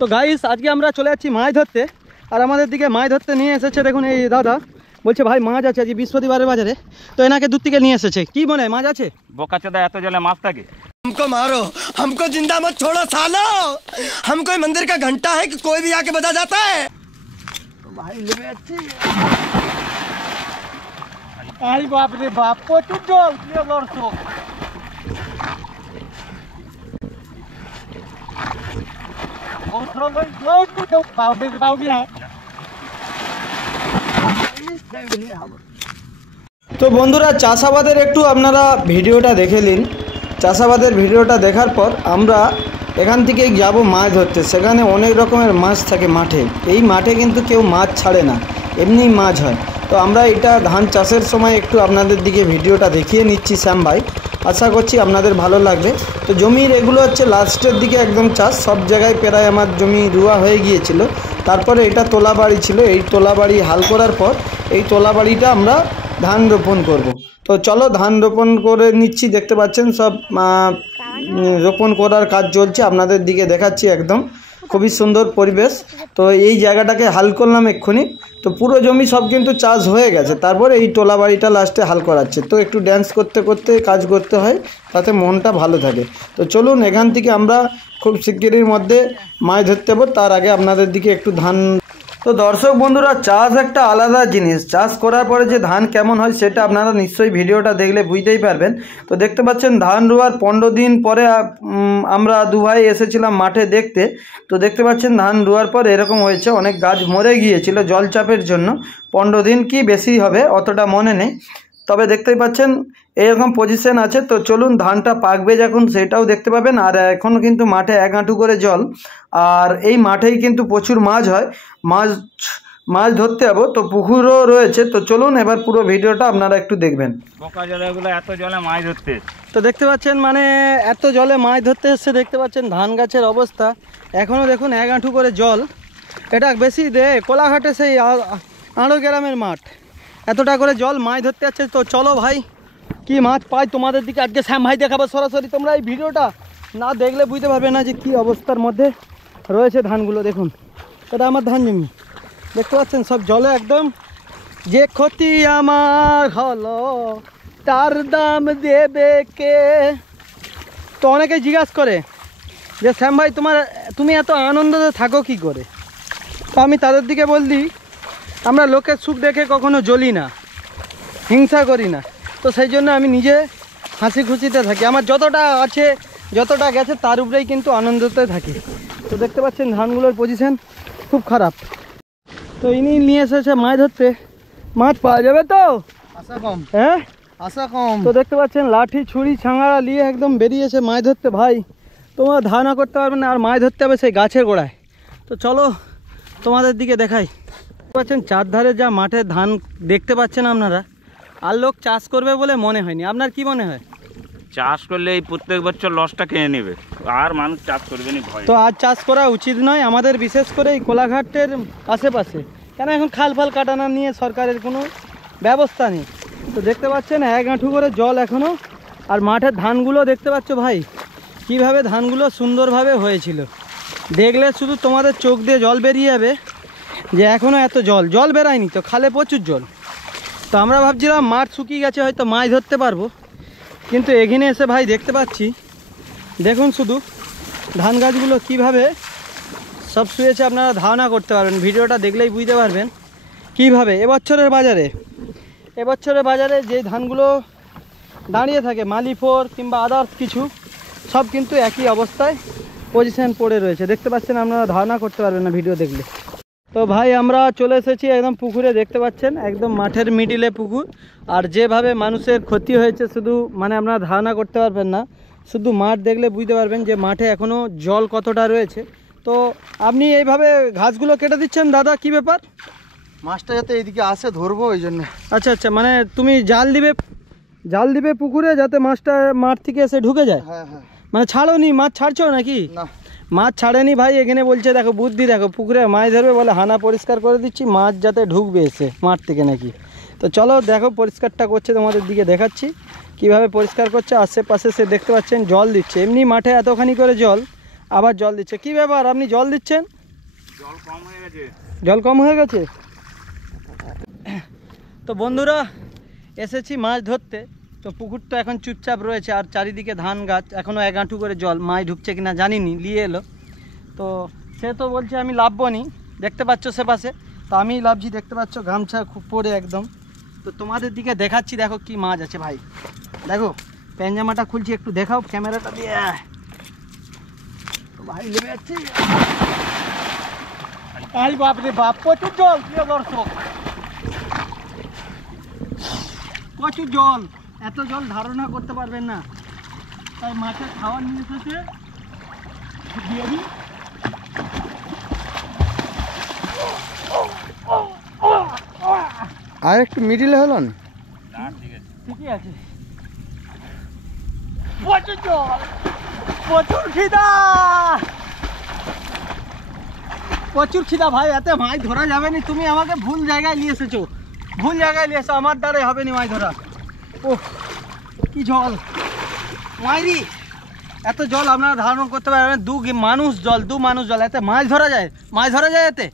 তো গাইস আজকে আমরা চলে যাচ্ছি মাছ ধরতে, আর আমাদের দিকে মাছ ধরতে নিয়ে এসেছে দেখুন এই দাদা, বলছে ভাই মাছ আছে আজকে বৃহস্পতিবারের বাজারে। তো এনাকে দূর থেকে নিয়ে এসেছে। কি মনে হয় মাছ আছে? বোকাচোদা এত জলে মাছ থাকে? हमको मारो, हमको जिंदा मत छोड़ो सालो। हम कोई मंदिर का घंटा है कि कोई भी आके बजा जाता है। भाई लेवे अच्छी आई बाप रे बाप को तू जल ले लड़सो ओथरो लोग तो पाव भी है। তো বন্ধুরা চাষাবাদের একটু আপনারা ভিডিওটা দেখে নিন। চাষাবাদের ভিডিওটা দেখার পর আমরা এখান থেকে যাব মাছ ধরতে। সেখানে অনেক রকমের মাছ থাকে মাঠে। এই মাঠে কিন্তু কেউ মাছ ছাড়ে না, এমনি মাছ হয়। তো আমরা এটা ধান চাষের সময় একটু আপনাদের দিকে ভিডিওটা দেখিয়ে নিচ্ছি শ্যাম ভাই, আশা করছি আপনাদের ভালো লাগবে। তো জমির এগুলো হচ্ছে লাস্টের দিকে একদম চাষ, সব জায়গায় প্রায় আমার জমি রুয়া হয়ে গিয়েছিল। তারপরে এটা তোলা বাড়ি ছিল, এই তোলা বাড়ি হাল করার পর এই তোলা বাড়িটা আমরা ধান রোপণ করব। তো চলো ধান রোপণ করে নিচ্ছি, দেখতে পাচ্ছেন সব রোপণ করার কাজ চলছে, আপনাদের দিকে দেখাচ্ছি। একদম খুবই সুন্দর পরিবেশ। তো এই জায়গাটাকে হাল করলাম এক্ষুনি। তো পুরো জমি সব কিন্তু চাষ হয়ে গেছে, তারপর এই টোলা বাড়িটা লাস্টে হাল করাচ্ছে। তো একটু ড্যান্স করতে করতে কাজ করতে হয়, তাতে মনটা ভালো থাকে। তো চলুন এখান থেকে আমরা খুব শিগগিরের মধ্যে মাছ ধরতে পারব। তার আগে আপনাদের দিকে একটু ধান। তো দর্শক বন্ধুরা চাষ একটা আলাদা জিনিস, চাষ করার পরে যে ধান কেমন হয় সেটা আপনারা নিশ্চয়ই ভিডিওটা দেখলে বুঝতেই পারবেন। তো দেখতে পাচ্ছেন ধান রোয়ার 15 দিন পরে আমরা দু ভাই এসেছিলাম মাঠে দেখতে। তো দেখতে পাচ্ছেন ধান রোয়ার পর এরকম হয়েছে, অনেক গাছ মরে গিয়েছিল জলচাপের জন্য। 15 দিন কি বেশি হবে অতটা মনে নেই, তবে দেখতেই পাচ্ছেন এরকম পজিশন আছে। তো চলুন ধানটা পাকবে যখন সেটাও দেখতে পাবেন। আর এখনও কিন্তু মাঠে 1 হাঁটু করে জল, আর এই মাঠেই কিন্তু প্রচুর মাছ হয়। মাছ ধরতে যাবো, তো পুকুরও রয়েছে। তো চলুন এবার পুরো ভিডিওটা আপনারা একটু দেখবেন। বোকাচোদাগুলো এত জলে মাছ ধরতে। তো দেখতে পাচ্ছেন মানে এত জলে মাছ ধরতে এসছে। দেখতে পাচ্ছেন ধান গাছের অবস্থা, এখনও দেখুন 1 হাঁটু করে জল। এটা বেশি কোলাঘাটে সেই আড়ো গ্রামের মাঠ, এতটা করে জল মাছ ধরতে যাচ্ছে। তো চলো ভাই কি মাছ পাই তোমাদের দিকে আজকে শ্যাম ভাই দেখাবো সরাসরি। তোমরা এই ভিডিওটা না দেখলে বুঝতে পারবে না যে কি অবস্থার মধ্যে রয়েছে ধানগুলো। দেখুন এটা আমার ধান জমি, দেখতে পাচ্ছেন সব জলে একদম। যে ক্ষতি আমার হলো তার দাম দেবে কে। তো অনেকে জিজ্ঞাসা করে যে শ্যাম ভাই তুমি এত আনন্দতে থাকো কি করে। তো আমি তাদের দিকে বলছি আমরা লোকের সুখ দেখে কখনো জ্বলি না, হিংসা করি না। তো সেই জন্য আমি নিজে হাসি খুশিতে থাকি, আমার যতটা আছে যতটা গেছে তার উপরেই কিন্তু আনন্দতে থাকি। তো দেখতে পাচ্ছেন ধানগুলোর পজিশন খুব খারাপ। তো ইনি নিয়ে এসেছে মাছ ধরতে, মাছ পাওয়া যাবে তো আশা কম। হ্যাঁ আশা কম। তো দেখতে পাচ্ছেন লাঠি ছুরি ছাঙাড়া নিয়ে একদম বেরিয়েছে মাছ ধরতে। ভাই তোমরা ধারণা করতে পারবে না, আর মাছ ধরতে হবে সেই গাছের গোড়ায়। তো চলো তোমাদের দিকে দেখাই। দেখতে পাচ্ছেন চারধারে যা মাঠে ধান দেখতে পাচ্ছেন আপনারা, আর লোক চাষ করবে বলে মনে হয়নি। আপনার কি মনে হয়? চাষ করলে এই প্রত্যেক বছর লসটা খেয়ে নেবে, আর মানুষ চাষ করবে না ভয়। তো আজ চাষ করা উচিত নয় আমাদের, বিশেষ করে এই কোলাঘাটের আশেপাশে, কেন এখন খাল ফাল কাটানো নিয়ে সরকারের কোনো ব্যবস্থা নেই। তো দেখতে পাচ্ছেন 1 হাঁটু করে জল এখনও। আর মাঠের ধানগুলো দেখতে পাচ্ছ ভাই কিভাবে ধানগুলো সুন্দরভাবে হয়েছিল, দেখলে শুধু তোমাদের চোখ দিয়ে জল বেরিয়ে যাবে যে এখনও এত জল বেরায়নি। তো খালে প্রচুর জল। তো আমরা ভাবছিলাম মাঠ শুকিয়ে গেছে হয়তো মাছ ধরতে পারবো, কিন্তু এখানে এসে ভাই দেখতে পাচ্ছি দেখুন শুধু ধান গাছগুলো কীভাবে সব শুয়েছে। আপনারা ধারণা করতে পারবেন, ভিডিওটা দেখলেই বুঝতে পারবেন কীভাবে এবছরের বাজারে যে ধানগুলো দাঁড়িয়ে থাকে মালিফোর কিংবা আদার্স কিছু, সব কিন্তু একই অবস্থায় পজিশন পড়ে রয়েছে। দেখতে পাচ্ছেন আপনারা ধারণা করতে পারবেন না ভিডিও দেখলে। তো ভাই আমরা চলে এসেছি একদম পুকুরে, দেখতে পাচ্ছেন একদম মাঠের মিডিলে পুকুর। আর যেভাবে মানুষের ক্ষতি হয়েছে শুধু মানে আপনারা ধারণা করতে পারবেন না, শুধু মাঠ দেখলে বুঝতে পারবেন যে মাঠে এখনও জল কতটা রয়েছে। তো আপনি এইভাবে ঘাসগুলো কেটে দিচ্ছেন দাদা, কি ব্যাপার? মাছটা যাতে এইদিকে আসে ধরবো ওই জন্য। আচ্ছা মানে তুমি জাল দিবে পুকুরে যাতে মাছটা মাঠ থেকে এসে ঢুকে যায়। হ্যাঁ হ্যাঁ। মানে ছাড়োনি, মাছ ছাড়ছো নাকি? না মাছ ছাড়েনি ভাই, এখানে বলছে দেখো বুদ্ধি দেখো, পুকুরে মাছ ধরবে বলে হানা পরিষ্কার করে দিচ্ছি মাছ যাতে ঢুকবে এসে মাঠ থেকে নাকি। তো চলো দেখো পরিষ্কারটা করছে, তোমাদের দিকে দেখাচ্ছি কিভাবে পরিষ্কার করছে। আশেপাশে সে দেখতে পাচ্ছেন জল দিচ্ছে, এমনি মাঠে এতখানি করে জল আবার জল দিচ্ছে। কি ব্যাপার, আপনি জল দিচ্ছেন? জল কম হয়ে গেছে। জল কম হয়ে গেছে। তো বন্ধুরা এসেছি মাছ ধরতে। তো পুকুরটা এখন চুপচাপ রয়েছে আর চারিদিকে ধান গাছ, এখনও 1 হাঁটু করে জল। মাছ ঢুকছে কিনা জানিনি, নিয়ে এলো। তো সে তো বলছে আমি লাভবো নি, দেখতে পাচ্ছ সে পাশে, তো আমি লাভছি, দেখতে পাচ্ছ গামছা খুব পরে একদম। তো তোমাদের দিকে দেখাচ্ছি, দেখো কি মাছ আছে ভাই। দেখো প্যাঞ্জামাটা খুলছি, একটু দেখাও ক্যামেরাটা দিয়ে। তো ভাই নেমে যাচ্ছি। আই বাপ রে বাপ, প্রচুর জল প্রিয় দর্শক, প্রচুর জল। এত জল ধারণা করতে পারবেন না। তাই মাছের খাবার নিয়ে এসেছে দিয়ে দিই। আর একটু মিডিলে হলো না? ঠিকই আছে। প্রচুর জল, প্রচুর খিদা, প্রচুর খিদা ভাই। এতে মাছ ধরা যাবে না। তুমি আমাকে ভুল জায়গায় নিয়ে এসেছো, ভুল জায়গায় নিয়ে এসো। আমার দ্বারাই হবে না মাছ ধরা। ওহ কি জল মাইরি, এত জল আপনারা ধারণা করতে পারবেন। দু মানুষ জল, এতে মাছ ধরা যায়? মাছ ধরা যায় এতে?